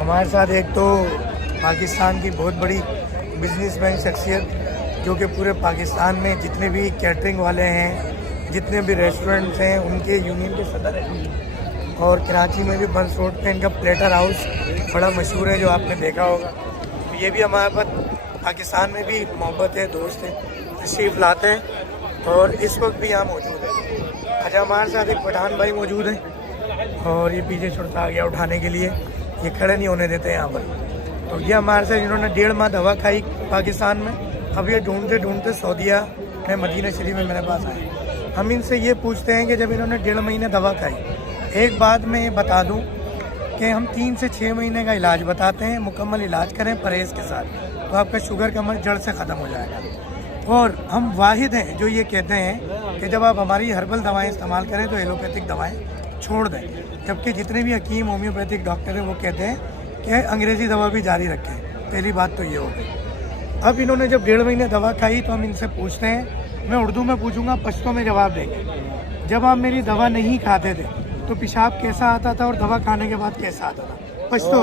ہمارے ساتھ ایک تو پاکستان کی بہت بڑی بزنس مین شخصیت جو کہ پورے پاکستان میں جتنے بھی کیٹرنگ والے ہیں، جتنے بھی ریسٹورنٹس ہیں، ان کے یونین کے صدر ہیں، اور کراچی میں بھی بنس روڈ پہ ان کا پلیٹر ہاؤس بڑا مشہور ہے جو آپ نے دیکھا ہوگا. یہ بھی ہمارے پاس پاکستان میں بھی محبت ہے، دوست ہے، تشریف لاتے ہیں اور اس وقت بھی یہاں موجود ہے. اچھا، ہمارے ساتھ ایک پٹھان بھائی موجود ہیں اور یہ پیچھے چھڑتا آ گیا اٹھانے کے لیے، یہ کھڑے نہیں ہونے دیتے یہاں پر. تو یہ ہمارے ساتھ انہوں نے 1.5 ماہ دوا کھائی پاکستان میں. اب یہ ڈھونڈتے سعودیہ میں مدینہ شریف میں میرے پاس آئے. ہم ان سے یہ پوچھتے ہیں کہ جب انہوں نے 1.5 مہینے دوا کھائی، ایک بات میں یہ بتا دوں کہ ہم 3 سے 6 مہینے کا علاج بتاتے ہیں، مکمل علاج کریں پرہیز کے ساتھ تو آپ کا شوگر کا مرض جڑ سے ختم ہو جائے گا. اور ہم واحد ہیں جو یہ کہتے ہیں کہ جب آپ ہماری ہربل دوائیں استعمال کریں تو ایلوپیتھک دوائیں چھوڑ دیں، جبکہ جتنے بھی حکیم ہومیوپیتھک ڈاکٹر ہیں وہ کہتے ہیں کہ انگریزی دوا بھی جاری رکھیں. پہلی بات تو یہ ہو گئی. اب انہوں نے جب 1.5 مہینے دوا کھائی تو ہم ان سے پوچھتے ہیں، میں اردو میں پوچھوں گا، پشتو میں جواب دیں گے. جب آپ میری دوا نہیں کھاتے تھے تو پیشاب کیسا آتا تھا اور دوا کھانے کے بعد کیسا آتا تھا؟ پشتو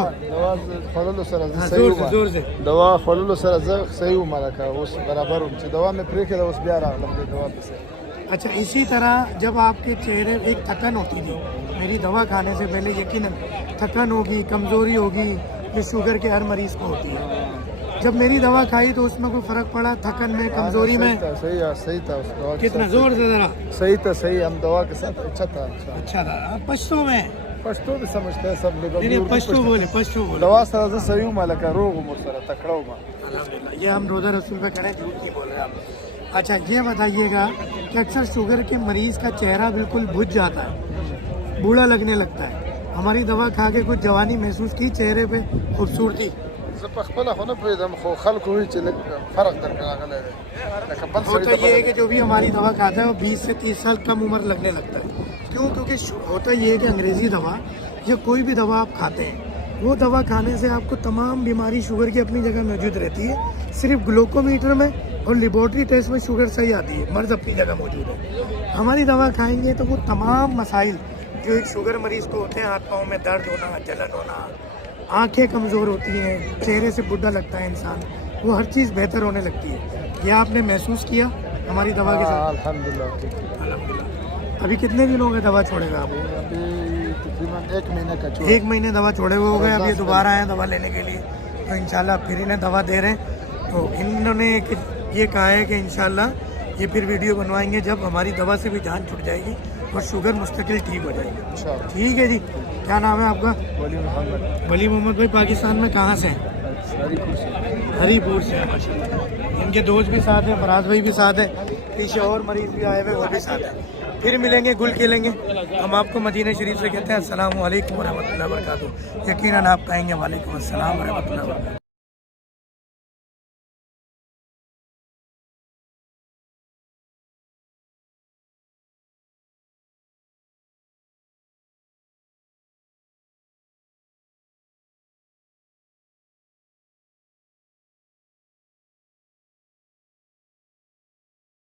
زور سے دوا خللو سره زه صحیح ومالکه اوس برابر وم چې دوا مې پرې کړه اوس بیا راغلم د دوا پسې. اچھا، اسی طرح جب آپ کے چہرے ایک تھکن ہوتی تھی میری دوا کھانے سے پہلے، یقیناً تھکن ہوگی، کمزوری ہوگی، یہ شوگر کے ہر مریض کو ہوتی ہے. جب میری دوا کھائی تو اس میں کوئی فرق پڑا تھکن میں، کمزوری میں؟ صحیح تھا اس دوا کتنا زور سے ذرا؟ صحیح تھا، صحیح. ہم دوا کے ساتھ اچھا تھا. اچھا تھا. پشتو میں پښتو بھی سمجھتے ہیں سب لوگ. نہیں، پشتو بولے، پشتو بولے. دوا سره زه صحیح ومالکه روغ وم سره تکړه وم. الحمدللہ. یہ ہم روزہ رسول پہ کھڑے، جھوٹ نہیں بول رہے آپ. اچھا، یہ بتائیے گا کہ اکثر شوگر کے مریض کا چہرہ بالکل بجھ جاتا ہے، بوڑھا لگنے لگتا ہے. ہماری دوا کھا کے کچھ جوانی محسوس کی چہرے پہ، خوبصورتی؟ زه په خپله خو نه پوهېدم خو خلکو وایي چې لږ فرق درته راغلی دی. لکه بل سړي ہوتا یہ ہے کہ جو بھی ہماری دوا کھاتا ہے وہ 20 سے 30 سال کم عمر لگنے لگتا ہے. کیوں؟ کیونکہ ہوتا یہ ہے کہ انگریزی دوا یا کوئی بھی دوا آپ کھاتے ہیں، وہ دوا کھانے سے آپ کو تمام بیماری شوگر کی اپنی جگہ موجود رہتی ہے. صرف گلوکومیٹر میں اور لیبورٹری ٹیسٹ میں شوگر صحیح آتی ہے، مرض اپنی جگہ موجود ہے. ہماری دوا کھائیں گے تو وہ تمام مسائل جو ایک شوگر مریض کو ہوتے ہیں، ہاتھ پاؤں میں درد ہونا، جلن ہونا، آنکھیں کمزور ہوتی ہیں، چہرے سے بڈھا لگتا ہے انسان، وہ ہر چیز بہتر ہونے لگتی ہے. یہ آپ نے محسوس کیا ہماری دوا کے ساتھ؟ الحمدللہ. ابھی کتنے دن ہو گئے دوا چھوڑے گا آپ؟ ابھی تقریباً 1 مہینے کا چھوڑا. 1 مہینے دوا چھوڑے ہوئے ہو گئے. اب یہ دوبارہ آئے دوا لینے کے لیے تو انشاءاللہ پھر انہیں دوا دے رہے ہیں. تو انہوں نے یہ کہا ہے کہ انشاءاللہ یہ پھر ویڈیو بنوائیں گے جب ہماری دوا سے بھی جان چھٹ جائے گی اور شوگر مستقل ٹھیک ہو جائے گی. ٹھیک ہے جی. کیا نام ہے آپ کا؟ ولی محمد. ولی محمد بھائی پاکستان میں کہاں سے ہیں؟ ہری پور سے. ان کے دوست بھی ساتھ ہیں، فراز بھائی بھی ساتھ ہیں، پیچھے اور مریض بھی آئے ہوئے وہ بھی ساتھ ہیں. پھر ملیں گے، گل کھیلیں گے. ہم آپ کو مدینہ شریف سے کہتے ہیں السلام علیکم ورحمۃ اللہ وبرکاتہ. یقیناً آپ کہیں گے وعلیکم السلام ورحمۃ اللہ وبرکاتہ.